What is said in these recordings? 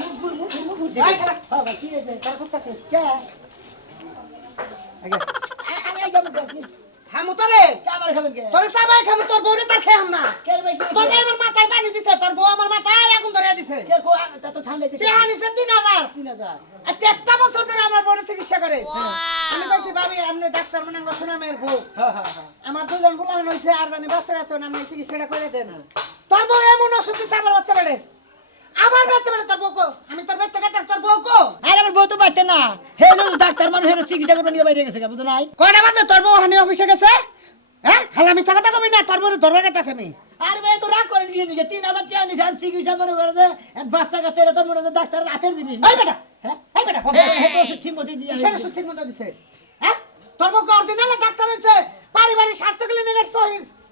মুখ এই খারাপ। বাবা কি হয়েছে তার কথা কে আগে আমি আই যাবো কি খামু তোরে আমার খাবেন কে তোরে সবাই খামু তোর বউরে তার খেয়াম না কে ভাই কি তোর আমার মাথায় পানি দিছে তোর বউ আমার মাথায় আগুন ধরে দিছে কে কো তা তো ঠান্ডা দিতে কে আনিছে 3000 3000 আজকে একটা বছর ধরে আমার বউরে চিকিৎসা করে আমি কইছি ভাবি আপনি ডাক্তার মানে সোনামের বউ হ্যাঁ হ্যাঁ হ্যাঁ আমার দুজন ফুলান হইছে আর জানি বাচ্চা কাচ্চা না আমি চিকিৎসাটা করে দেন তোর বউ এমন ওষুধ দিছে আমার বাচ্চা বেড়ে আমার বাচ্চা বেড়ে তোর বউ কো আমি তোর বাচ্চা কাচ্চা তোর বউ কো আরে আমার বউ তো পারতে না হেলো ডাক্তার মানুষ হেলো চিকিৎসা করবে নিয়ে বাইরে গেছে বুঝো নাই কয়টা বাজে তোর বউ হানি অফিসে গেছে হ্যাঁ হালা মিছা কথা কবি না তোর বউ ধরবে গেছে আমি আরে ভাই তো রাগ করেন কি নিকে 3000 টাকা নিছে আর চিকিৎসা মনে করে যে বাচ্চা কাচ্চা এটা তো মনে করে ডাক্তার রাতের জিনিস এই বেটা হ্যাঁ এই বেটা হে তো ওষুধ ঠিক মতো দিয়ে সেটা সঠিক মতো দিছে হ্যাঁ তোর বউ অরিজিনাল ডাক্তার হইছে পারিবারিক স্বাস্থ্য ক্লিনিকের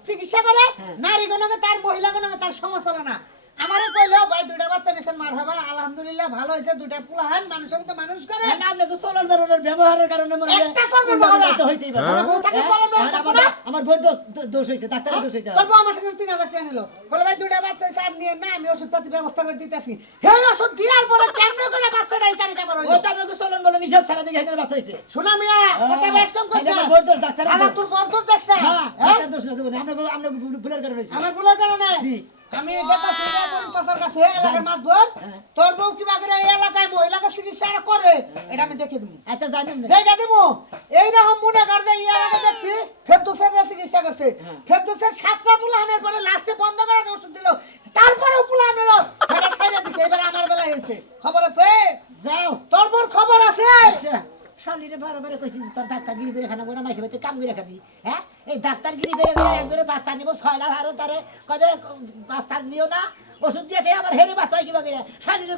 চিকিৎসা করে নারী গণকে তার মহিলা গণকে তার সমস্যা না আমারে কইলো ভাই দুইটা বাচ্চা নিছেন মারহাবা আলহামদুলিল্লাহ ভালো হইছে দুইটা পুলাহান মানুষের তো মানুষ করে হ্যাঁ আপনি তো চলন বেরোনোর ব্যবহারের কারণে মনে হয় একটা চলন বেরোনো তো হইতেই পারে আমার বউ থাকে চলন বেরোনো থাকবো না? আমার বউ তো দোষ হইছে ডাক্তারের দোষ হইছে তোর বউ আমার সঙ্গে 3000 টাকা নিল বলে ভাই দুইটা বাচ্চা হইছে আর নিয়ে না আমি ওষুধপাতি ব্যবস্থা করে দিতেছি হে ওষুধ দিয়ার পরে কেমনে করে বাচ্চাটা এই তারিখে বড় ও হইলো তো আপনাকে চলন বলে নিষেধ ছাড়া দেখে এখানে বাচ্চা হইছে শোনা মিয়া কথা বেশ কম কইছ আমার বউ তো ডাক্তারের আমার দোষ। তোর বড় তোর যাস না হ্যাঁ হ্যাঁ? ডাক্তার দোষ না দেবো আপনাকে ভুলের কারণে হইছে আমার ভুলের কারণে জি। আমি গেটা সুবিধা করি চাচার কাছে এলাকার মাতবর তোর বউ কি বাগরে এই এলাকায় মহিলাকে চিকিৎসা করে এটা আমি দেখে দেবো আচ্ছা জানেন না দেখে দেবো এইরকম মনে কর যে এই এলাকায় দেখছি ফেরদৌসের চিকিৎসা করছে ফেরদৌসের 7টা পুলানের পরে লাস্টে বন্ধ করে ওষুধ দিল তারপরেও পুলান হলো এটা ছেড়ে দিছে এবার আমার বেলায় হয়েছে খবর আছে যাও তোর বোর খবর আছে আচ্ছা শালিরে বারে কইছি তোর ডাক্তারগিরি করে খানা করে মাইসে বাড়িতে কাম করে খাবি হ্যাঁ এই ডাক্তারগিরি করে করে একজনের বাচ্চা নিব 6 লাখ আর তারে কদে বাচ্চা নিও না ওষুধ দিয়েছে আবার হেরে বাচ্চা হয় কিবা করে শালিরে